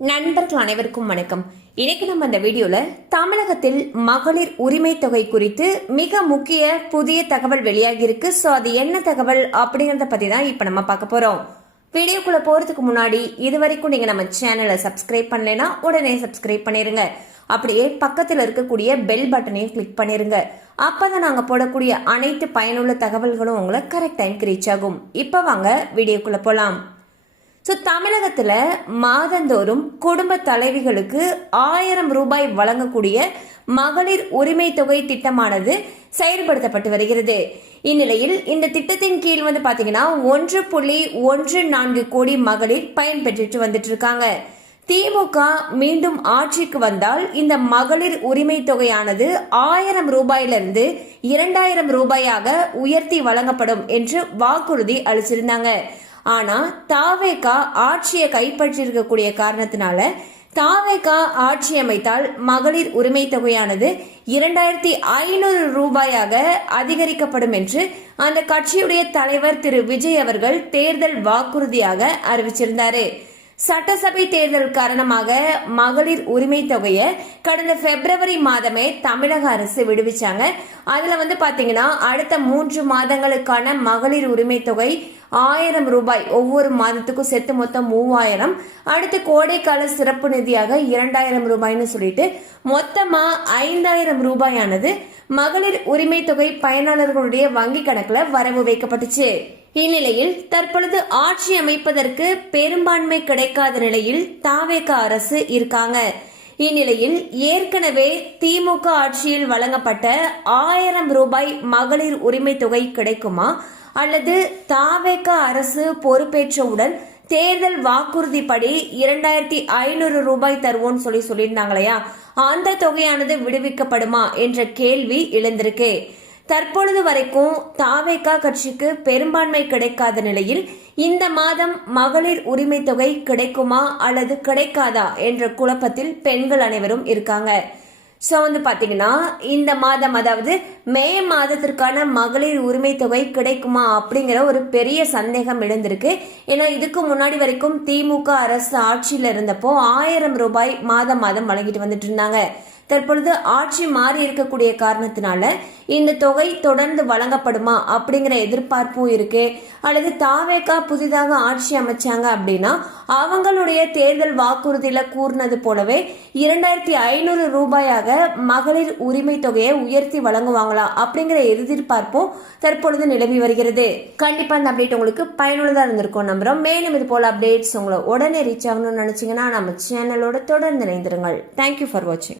நண்பர்கள் அனைவருக்கும் வணக்கம். இன்னைக்கு நம்ம இந்த வீடியோல தமிழகத்தில் மகளிர் உரிமை தொகை குறித்து மிக முக்கிய புதிய தகவல் வெளியாகி இருக்கு. சோ அது என்ன தகவல் அப்படிங்கறத பத்தி தான் இப்ப நம்ம பார்க்க போறோம். வீடியோக்குள்ள போறதுக்கு முன்னாடி இதுவரைக்கும் நீங்க நம்ம சேனலை சப்ஸ்கிரைப் பண்ணலைன்னா உடனே சப்ஸ்கிரைப் பண்ணிருங்க. அப்படியே பக்கத்துல இருக்கக்கூடிய பெல் பட்டனையும் கிளிக் பண்ணிருங்க. அப்பதான் நாங்க போடக்கூடிய அனைத்து பயனுள்ள தகவல்களும் உங்களை கரெக்ட் டைம்க்கு ரீச் ஆகும். இப்ப வாங்க வீடியோக்குள்ள போலாம். தமிழகத்துல மாதந்தோறும் குடும்ப தலைவிகளுக்கு 1000 ரூபாய் வழங்கக்கூடிய மகளிர் உரிமை தொகை திட்டமானது செயல்படுத்தப்பட்டு வருகிறது. இந்நிலையில் இந்த திட்டத்தின் கீழ் பாத்தீங்கன்னா 1.14 கோடி மகளிர் பயன்பெற்று வந்துட்டு இருக்காங்க. திமுக மீண்டும் ஆட்சிக்கு வந்தால் இந்த மகளிர் உரிமை தொகையானது 1000 ரூபாயிலிருந்து 2000 ரூபாயாக உயர்த்தி வழங்கப்படும் என்று வாக்குறுதி அளிச்சிருந்தாங்க. ஆனா தாவேகா ஆட்சியை கைப்பற்றிருக்கக்கூடிய காரணத்தினால தாவேகா ஆட்சி அமைத்தால் மகளிர் உரிமை தொகையானது 2500 ரூபாயாக அதிகரிக்கப்படும் என்று அந்த கட்சியுடைய தலைவர் திரு விஜய் அவர்கள் தேர்தல் வாக்குறுதியாக அறிவிச்சிருந்தாரு. சட்டசபை தேர்தல் காரணமாக மகளிர் உரிமை தொகையை கடந்த பிப்ரவரி மாதமே தமிழக அரசு விடுவிச்சாங்க. அதுல பாத்தீங்கன்னா அடுத்த 3 மாதங்களுக்கான மகளிர் உரிமை தொகை 1000 ரூபாய், ஒவ்வொரு மாதத்துக்கும் சேர்த்து மொத்தம் 3000, அடுத்து கோடைக்கால சிறப்பு நிதியாக 2000 ரூபாய்னு சொல்லிட்டு மொத்தமா 5000 ரூபாயானது மகளிர் உரிமை தொகை பயனாளர்களுடைய வங்கி கணக்குல வரவு வைக்கப்பட்டுச்சு. இந்நிலையில் தற்பொழுது ஆட்சி அமைப்பதற்கு பெரும்பான்மை கிடைக்காத நிலையில் தாவேகா அரசு இருக்காங்க. இந்நிலையில் ஏற்கனவே திமுக ஆட்சியில் வழங்கப்பட்ட 1000 ரூபாய் மகளிர் உரிமை தொகை கிடைக்குமா அல்லது தாவேகா அரசு பொறுப்பேற்றவுடன் தேர்தல் வாக்குறுதிப்படி 2500 ரூபாய் தருவோம் சொல்லியிருந்தாங்களையா, அந்த தொகையானது விடுவிக்கப்படுமா என்ற கேள்வி எழுந்திருக்கு. தற்பொழுது வரைக்கும் தாவேகா கட்சிக்கு பெரும்பான்மை கிடைக்காத நிலையில் இந்த மாதம் மகளிர் உரிமை தொகை கிடைக்குமா அல்லது கிடைக்காதா என்ற குழப்பத்தில் பெண்கள் அனைவரும் இருக்காங்க. சோ பாத்தீங்கன்னா இந்த மாதம், அதாவது மே மாதத்திற்கான மகளிர் உரிமை தொகை கிடைக்குமா அப்படிங்கிற ஒரு பெரிய சந்தேகம் எழுந்திருக்கு. ஏன்னா இதுக்கு முன்னாடி வரைக்கும் திமுக அரசு ஆட்சியில இருந்தப்போ 1000 ரூபாய் மாதம் வழங்கிட்டு வந்துட்டு இருந்தாங்க. தற்பொழுது ஆட்சி மாறி இருக்கக்கூடிய காரணத்தினால இந்த தொகை தொடர்ந்து வழங்கப்படுமா அப்படிங்கிற எதிர்பார்ப்பும் இருக்கு. அல்லது தாவேகா புதிதாக ஆட்சி அமைச்சாங்க அப்படின்னா அவங்களுடைய தேர்தல் வாக்குறுதியில கூறினது போலவே 2500 ரூபாயாக மகளிர் உரிமை தொகையை உயர்த்தி வழங்குவாங்களா அப்படிங்கிற எதிர்பார்ப்பும் தற்பொழுது நிலவி வருகிறது. கண்டிப்பா இந்த அப்டேட் உங்களுக்கு பயனுள்ளதா இருந்திருக்கும் நம்புறோம். மேலும் இது போல அப்டேட்ஸ் உங்களை உடனே ரீச் ஆகணும்னு நினைச்சீங்கன்னா நம்ம சேனலோட தொடர்ந்து இணைந்திருங்கள். தேங்க்யூ ஃபார் வாட்சிங்.